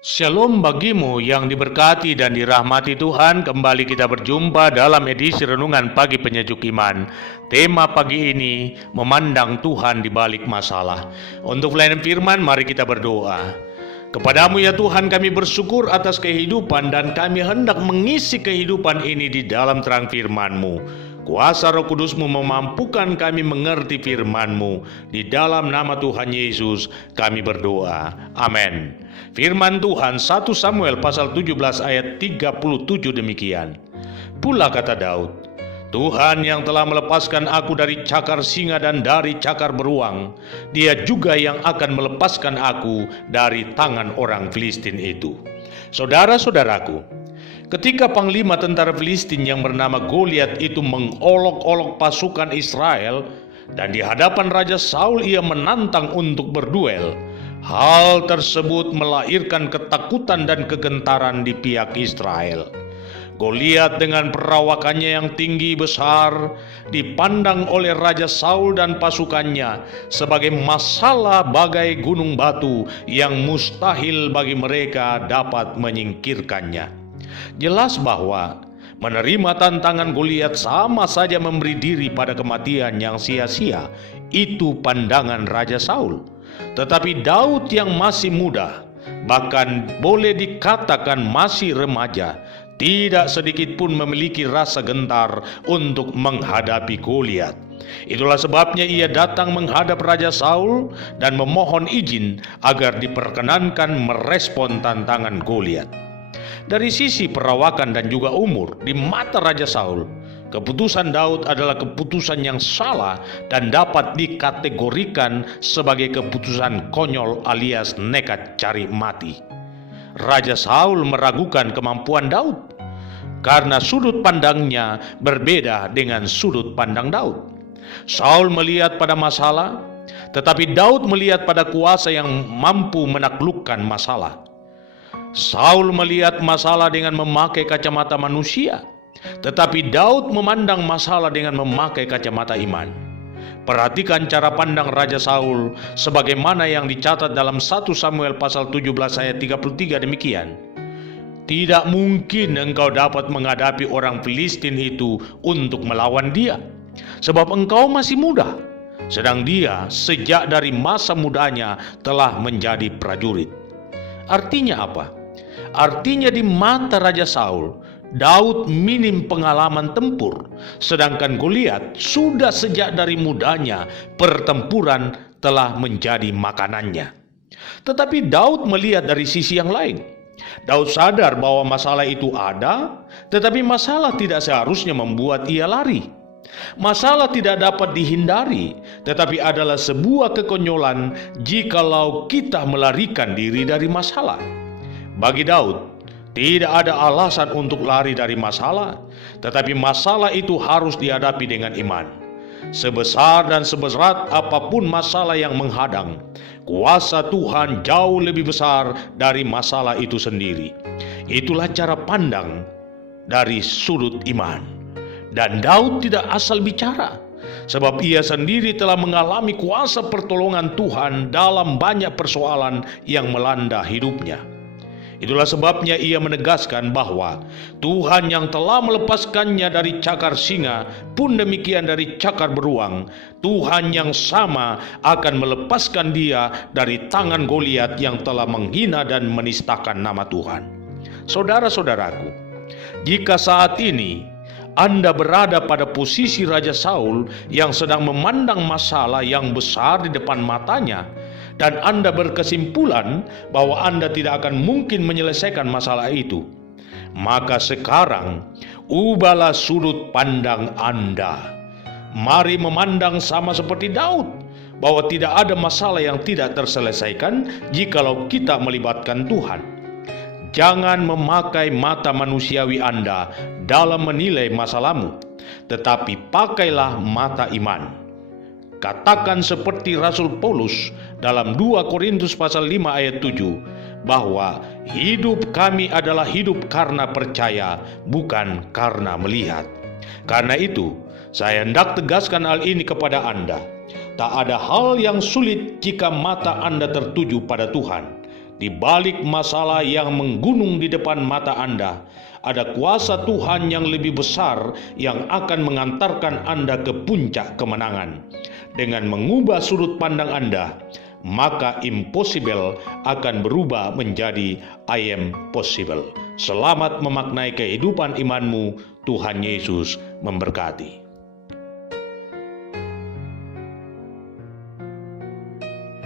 Shalom bagimu yang diberkati dan dirahmati Tuhan. Kembali kita berjumpa dalam edisi Renungan Pagi Penyejuk Iman. Tema pagi ini, memandang Tuhan di balik masalah. Untuk pelayanan firman, mari kita berdoa. Kepadamu ya Tuhan, kami bersyukur atas kehidupan dan kami hendak mengisi kehidupan ini di dalam terang firman-Mu. Kuasa Roh Kudus-Mu memampukan kami mengerti firman-Mu. Di dalam nama Tuhan Yesus kami berdoa. Amin. Firman Tuhan 1 Samuel pasal 17 ayat 37 demikian. Pula kata Daud, Tuhan yang telah melepaskan aku dari cakar singa dan dari cakar beruang, Dia juga yang akan melepaskan aku dari tangan orang Filistin itu. Saudara-saudaraku, ketika panglima tentara Filistin yang bernama Goliat itu mengolok-olok pasukan Israel dan di hadapan Raja Saul ia menantang untuk berduel, hal tersebut melahirkan ketakutan dan kegentaran di pihak Israel. Goliat dengan perawakannya yang tinggi besar dipandang oleh Raja Saul dan pasukannya sebagai masalah bagai gunung batu yang mustahil bagi mereka dapat menyingkirkannya. Jelas bahwa menerima tantangan Goliat sama saja memberi diri pada kematian yang sia-sia. Itu pandangan Raja Saul. Tetapi Daud yang masih muda, bahkan boleh dikatakan masih remaja, tidak sedikit pun memiliki rasa gentar untuk menghadapi Goliat. Itulah sebabnya ia datang menghadap Raja Saul dan memohon izin agar diperkenankan merespon tantangan Goliat. Dari sisi perawakan dan juga umur di mata Raja Saul, keputusan Daud adalah keputusan yang salah dan dapat dikategorikan sebagai keputusan konyol alias nekat cari mati. Raja Saul meragukan kemampuan Daud karena sudut pandangnya berbeda dengan sudut pandang Daud. Saul melihat pada masalah, tetapi Daud melihat pada kuasa yang mampu menaklukkan masalah. Saul melihat masalah dengan memakai kacamata manusia, tetapi Daud memandang masalah dengan memakai kacamata iman. Perhatikan cara pandang Raja Saul sebagaimana yang dicatat dalam 1 Samuel pasal 17 ayat 33 demikian. Tidak mungkin engkau dapat menghadapi orang Filistin itu untuk melawan dia, sebab engkau masih muda, sedang dia sejak dari masa mudanya telah menjadi prajurit. Artinya apa? Artinya di mata Raja Saul, Daud minim pengalaman tempur, sedangkan Goliat sudah sejak dari mudanya pertempuran telah menjadi makanannya. Tetapi Daud melihat dari sisi yang lain. Daud sadar bahwa masalah itu ada, tetapi masalah tidak seharusnya membuat ia lari. Masalah tidak dapat dihindari, tetapi adalah sebuah kekonyolan jikalau kita melarikan diri dari masalah. Bagi Daud, tidak ada alasan untuk lari dari masalah, tetapi masalah itu harus dihadapi dengan iman. Sebesar dan seberat apapun masalah yang menghadang, kuasa Tuhan jauh lebih besar dari masalah itu sendiri. Itulah cara pandang dari sudut iman. Dan Daud tidak asal bicara, sebab ia sendiri telah mengalami kuasa pertolongan Tuhan dalam banyak persoalan yang melanda hidupnya. Itulah sebabnya ia menegaskan bahwa Tuhan yang telah melepaskannya dari cakar singa pun demikian dari cakar beruang. Tuhan yang sama akan melepaskan dia dari tangan Goliat yang telah menghina dan menistakan nama Tuhan. Saudara-saudaraku, jika saat ini Anda berada pada posisi Raja Saul yang sedang memandang masalah yang besar di depan matanya, dan Anda berkesimpulan bahwa Anda tidak akan mungkin menyelesaikan masalah itu, maka sekarang ubahlah sudut pandang Anda. Mari memandang sama seperti Daud, bahwa tidak ada masalah yang tidak terselesaikan jikalau kita melibatkan Tuhan. Jangan memakai mata manusiawi Anda dalam menilai masalahmu, tetapi pakailah mata iman. Katakan seperti Rasul Paulus dalam 2 Korintus pasal 5 ayat 7, bahwa hidup kami adalah hidup karena percaya, bukan karena melihat. Karena itu, saya hendak tegaskan hal ini kepada Anda. Tak ada hal yang sulit jika mata Anda tertuju pada Tuhan. Di balik masalah yang menggunung di depan mata Anda, ada kuasa Tuhan yang lebih besar yang akan mengantarkan Anda ke puncak kemenangan. Dengan mengubah sudut pandang Anda, maka impossible akan berubah menjadi I am possible. Selamat memaknai kehidupan imanmu. Tuhan Yesus memberkati.